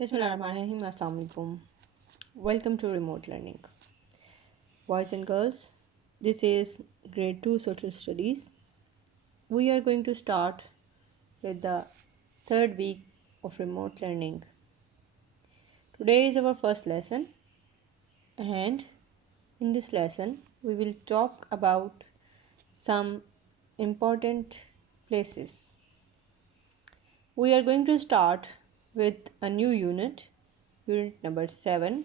Bismillahirrahmanirrahim. Assalamu alaikum. Welcome to remote learning. Boys and girls, this is grade 2 social studies. We are going to start with the third week of remote learning. Today is our first lesson, and in this lesson we will talk about some important places. We are going to start with a new unit number 7,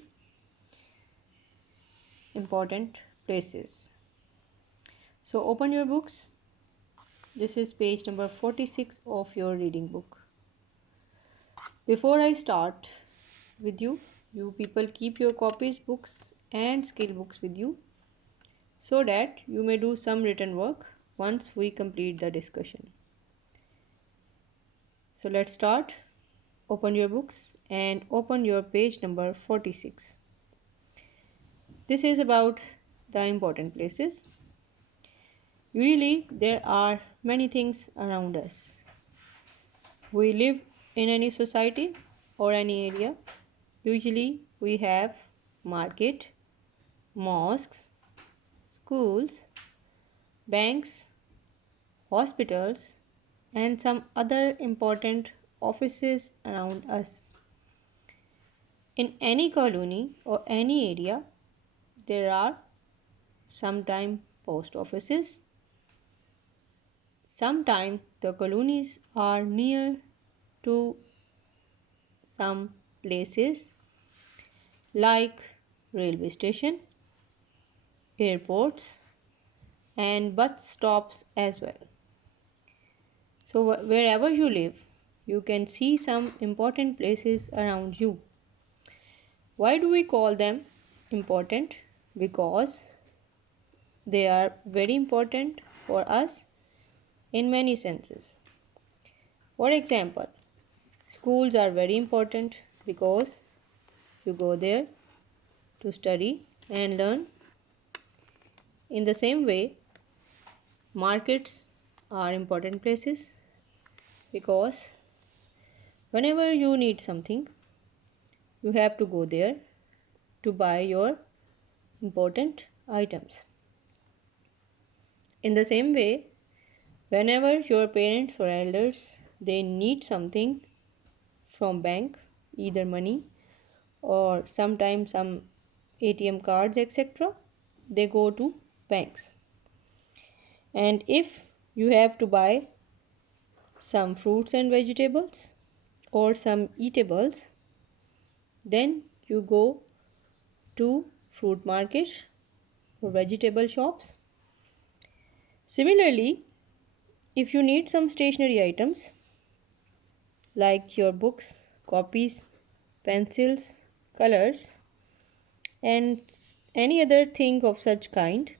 important places. So open your books. This is page number 46 of your reading book. Before I start with you people keep your copies, books and skill books with you so that you may do some written work once we complete the discussion. So let's start. Open your books and open your page number 46. This is about the important places. Usually there are many things around us. We live in any society or any area. Usually we have market, mosques, schools, banks, hospitals and some other important offices around us. In any colony or any area, there are sometimes post offices. Sometimes the colonies are near to some places like railway station, airports and bus stops as well. So wherever you live, you can see some important places around you. Why do we call them important? Because they are very important for us in many senses. For example, schools are very important because you go there to study and learn. In the same way, markets are important places because whenever you need something, you have to go there to buy your important items. In the same way, whenever your parents or elders they need something from bank, either money or sometimes some ATM cards, etc., they go to banks. And if you have to buy some fruits and vegetables or some eatables, then you go to fruit market or vegetable shops. Similarly, if you need some stationery items like your books, copies, pencils, colors and any other thing of such kind,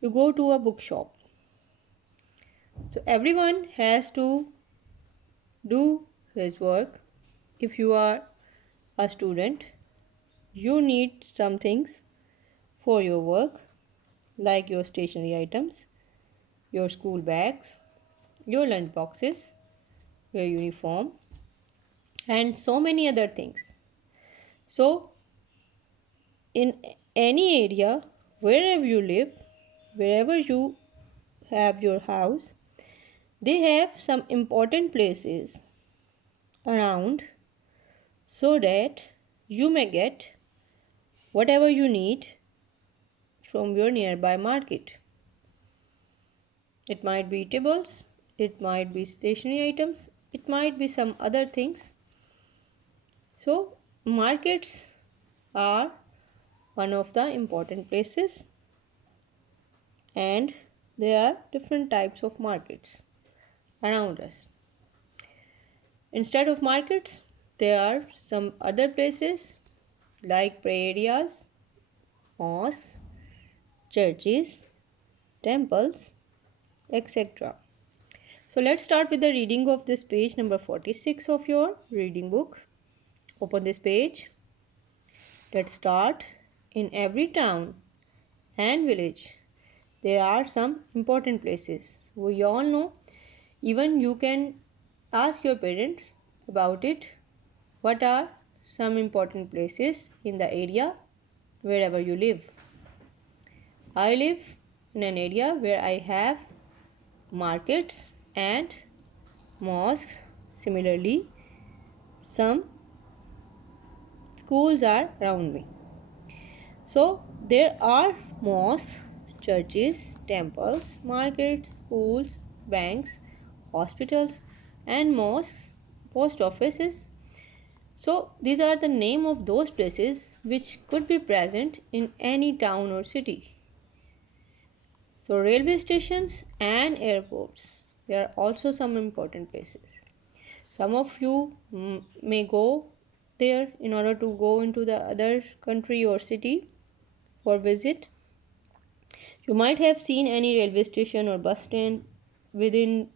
you go to a bookshop. So everyone has to do his work. If you are a student, you need some things for your work like your stationery items, your school bags, your lunch boxes, your uniform and so many other things. So in any area, wherever you live, wherever you have your house, they have some important places around so that you may get whatever you need from your nearby market. It might be eatables, it might be stationery items, it might be some other things. So markets are one of the important places and there are different types of markets around us. Instead of markets, there are some other places like prayer areas, mosques, churches, temples, etc. So let's start with the reading of this page number 46 of your reading book. Open this page. Let's start. In every town and village, there are some important places. We all know, even you can ask your parents about it what are some important places in the area wherever you live? I live in an area where I have markets and mosques. Similarly, some schools are around me. So there are mosques, churches, temples, markets, schools, banks, hospitals, and mosques, post offices. So these are the name of those places which could be present in any town or city. So railway stations and airports, there are also some important places. Some of you may go there in order to go into the other country or city for visit. You might have seen any railway station or bus stand within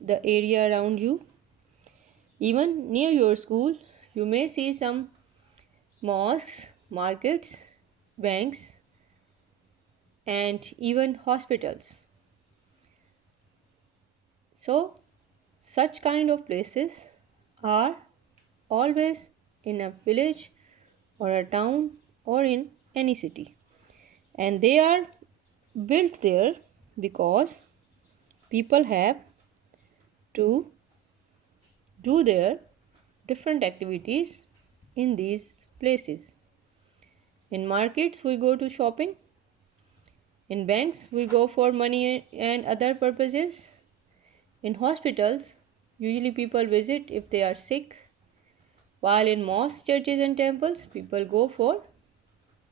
the area around you. Even near your school, you may see some mosques, markets, banks, and even hospitals. So, such kind of places are always in a village or a town or in any city, and they are built there because people have to do their different activities in these places. In markets, we go to shopping. In banks, we go for money and other purposes. In hospitals, usually people visit if they are sick. While in mosques, churches, and temples, people go for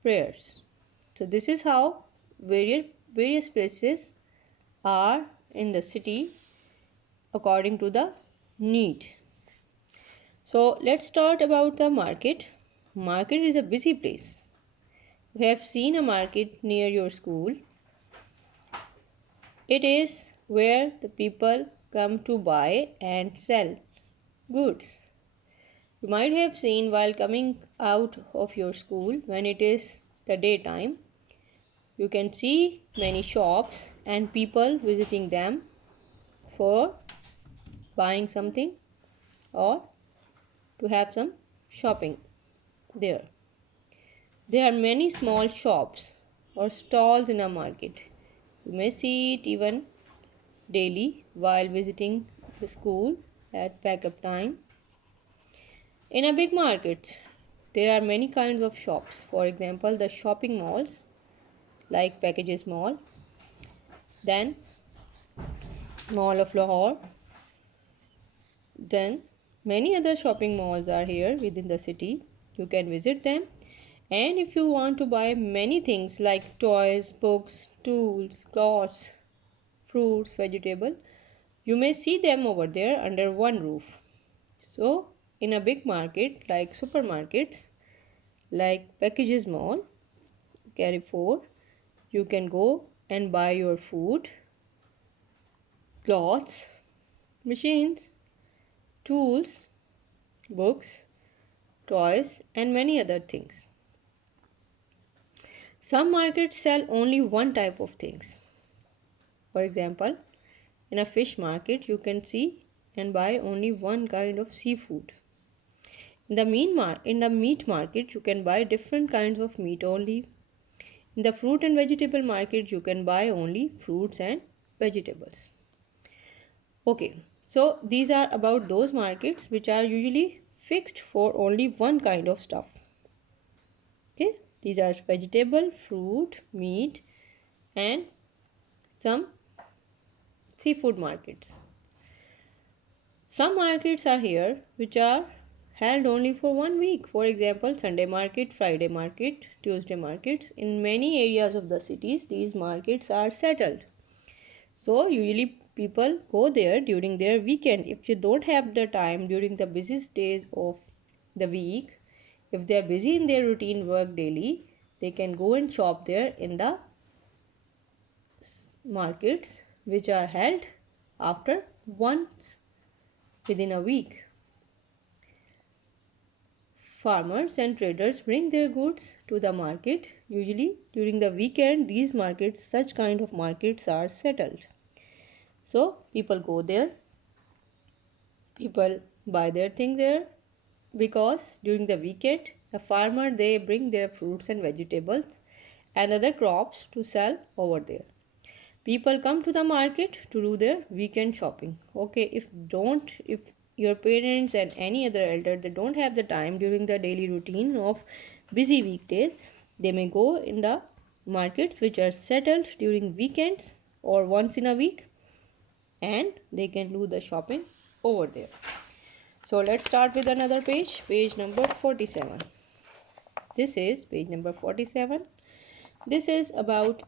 prayers. So, this is how various places are in the city according to the need. So let's start about the market. Market is a busy place. You have seen a market near your school. It is where the people come to buy and sell goods. You might have seen while coming out of your school when it is the daytime, you can see many shops and people visiting them for buying something or to have some shopping there. There are many small shops or stalls in a market. You may see it even daily while visiting the school at backup time. In a big market, there are many kinds of shops. For example, the shopping malls like Packages Mall, then Mall of Lahore, then many other shopping malls are here within the city. You can visit them, and if you want to buy many things like toys, books, tools, clothes, fruits, vegetable, you may see them over there under one roof. So in a big market like supermarkets like Packages Mall, Carrefour, you can go and buy your food, clothes, machines, tools, books, toys, and many other things. Some markets sell only one type of things. For example, in a fish market, you can see and buy only one kind of seafood. In the meat market, you can buy different kinds of meat only. In the fruit and vegetable market, you can buy only fruits and vegetables. Okay, so these are about those markets which are usually fixed for only one kind of stuff. Okay, these are vegetable, fruit, meat, and some seafood markets. Some markets are here which are held only for 1 week. For example, Sunday market, Friday market, Tuesday markets. In many areas of the cities, these markets are settled. So usually people go there during their weekend. If you don't have the time during the busiest days of the week, if they are busy in their routine work daily, they can go and shop there in the markets which are held after once within a week. Farmers and traders bring their goods to the market. Usually during the weekend, these markets, such kind of markets are settled. So people go there, people buy their thing there, because during the weekend the farmer they bring their fruits and vegetables and other crops to sell over there. People come to the market to do their weekend shopping. Okay, if your parents and any other elder they don't have the time during the daily routine of busy weekdays, they may go in the markets which are settled during weekends or once in a week, and they can do the shopping over there. So let's start with another page number 47. This is page number 47. This is about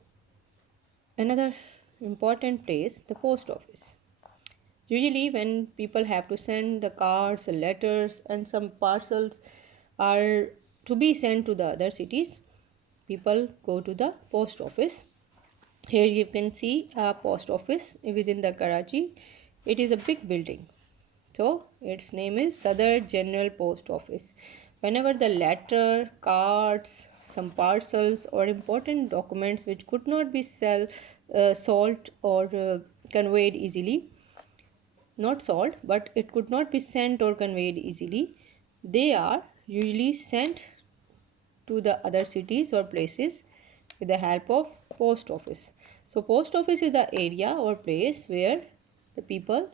another important place, the post office. Usually when people have to send the cards, letters and some parcels are to be sent to the other cities, people go to the post office. Here you can see a post office within the Karachi. It is a big building. So its name is Sadr General Post Office. Whenever the letter, cards, some parcels or important documents which could not be sold or conveyed easily, not sold but it could not be sent or conveyed easily, they are usually sent to the other cities or places with the help of post office. So post office is the area or place where the people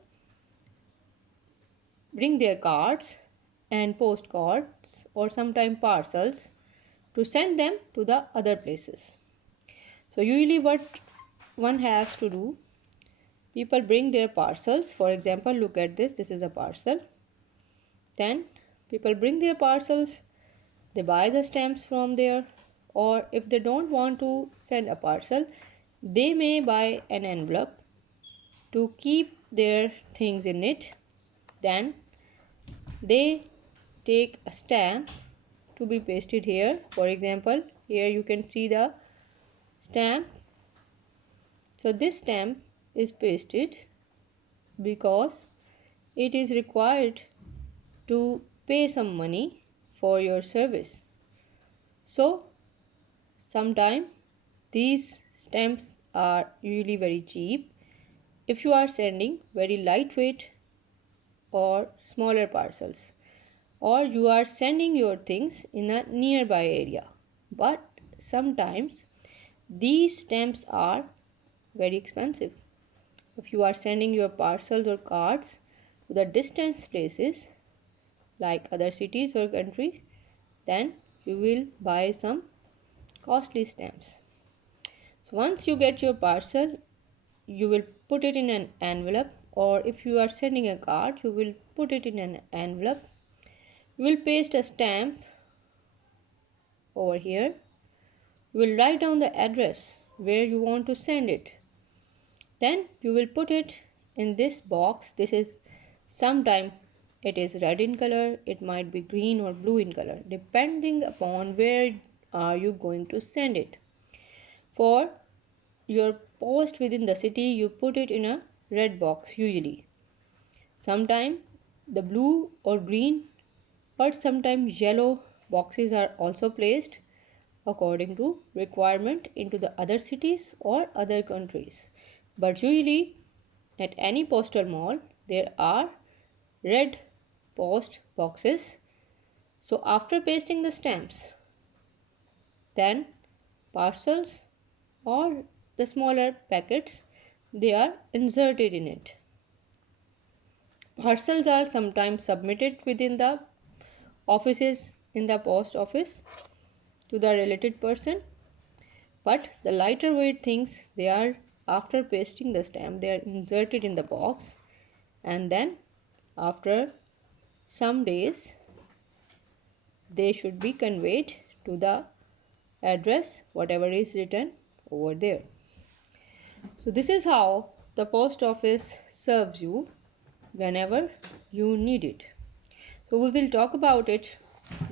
bring their cards and postcards or sometimes parcels to send them to the other places. So usually what one has to do, people bring their parcels. For example, look at this is a parcel. Then people bring their parcels, they buy the stamps from there, or if they don't want to send a parcel, they may buy an envelope to keep their things in it. Then they take a stamp to be pasted here. For example, here you can see the stamp. So this stamp is pasted because it is required to pay some money for your service. So sometimes these stamps are usually very cheap if you are sending very lightweight or smaller parcels, or you are sending your things in a nearby area. But sometimes these stamps are very expensive. If you are sending your parcels or cards to the distant places like other cities or countries, then you will buy some costly stamps. So once you get your parcel, you will put it in an envelope, or if you are sending a card, you will put it in an envelope. You will paste a stamp over here. You will write down the address where you want to send it. Then you will put it in this box. This is sometime it is red in color, it might be green or blue in color depending upon where are you going to send it. For your post within the city, you put it in a red box usually. Sometime the blue or green or sometimes yellow boxes are also placed according to requirement into the other cities or other countries. But usually at any postal mall there are red post boxes. So after pasting the stamps, then parcels or the smaller packets they are inserted in it. Parcels are sometimes submitted within the offices in the post office to the related person, but the lighter weight things they are after pasting the stamp they are inserted in the box, and then after some days they should be conveyed to the address whatever is written over there. So this is how the post office serves you whenever you need it. So we will talk about it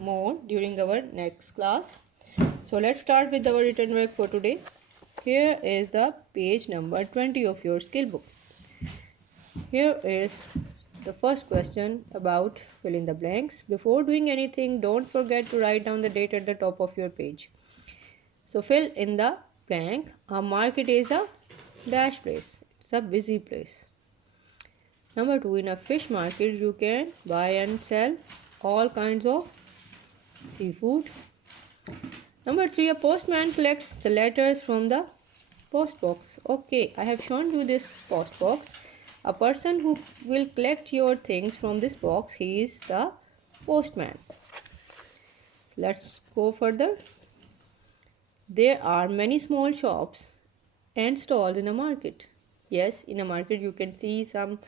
more during our next class. So let's start with our written work for today. Here is the page number 20 of your skill book. Here is the first question about fill in the blanks. Before doing anything, don't forget to write down the date at the top of your page. So fill in the blank. A market is a dash place. It's a busy place. Number 2, in a fish market, you can buy and sell all kinds of seafood. Number 3, a postman collects the letters from the post box. Okay, I have shown you this post box. A person who will collect your things from this box, he is the postman. Let's go further. There are many small shops and stalls in a market. Yes, in a market you can see some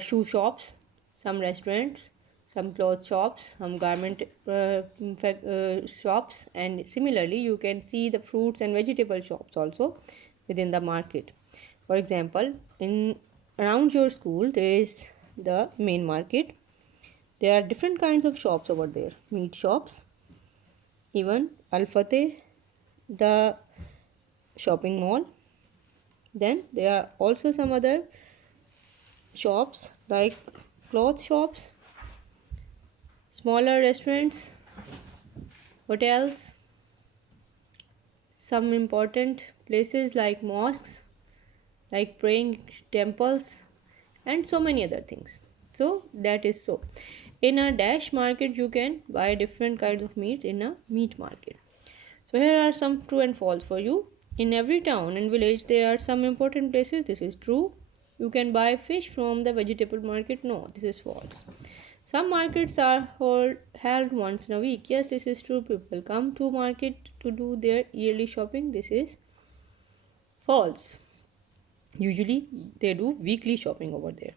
shoe shops, some restaurants, some clothes shops, some garment shops, and similarly you can see the fruits and vegetable shops also within the market. For example, in around your school there is the main market. There are different kinds of shops over there, meat shops, even Al Fateh, the shopping mall. Then there are also some other shops like cloth shops, smaller restaurants, hotels, some important places like mosques, like praying temples, and so many other things. So that is so. In a dash market, you can buy different kinds of meat in a meat market. So here are some true and false for you. In every town and village, there are some important places. This is true. You can buy fish from the vegetable market. No, this is false. Some markets are held once in a week. Yes, this is true. People come to market to do their yearly shopping. This is false. Usually, they do weekly shopping over there.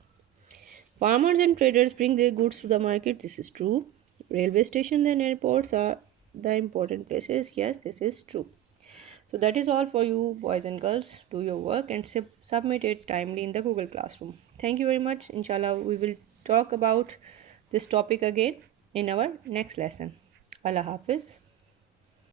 Farmers and traders bring their goods to the market. This is true. Railway stations and airports are the important places. Yes, this is true. So that is all for you, boys and girls. Do your work and submit it timely in the Google Classroom. Thank you very much. Inshallah, we will talk about this topic again in our next lesson. Allah Hafiz.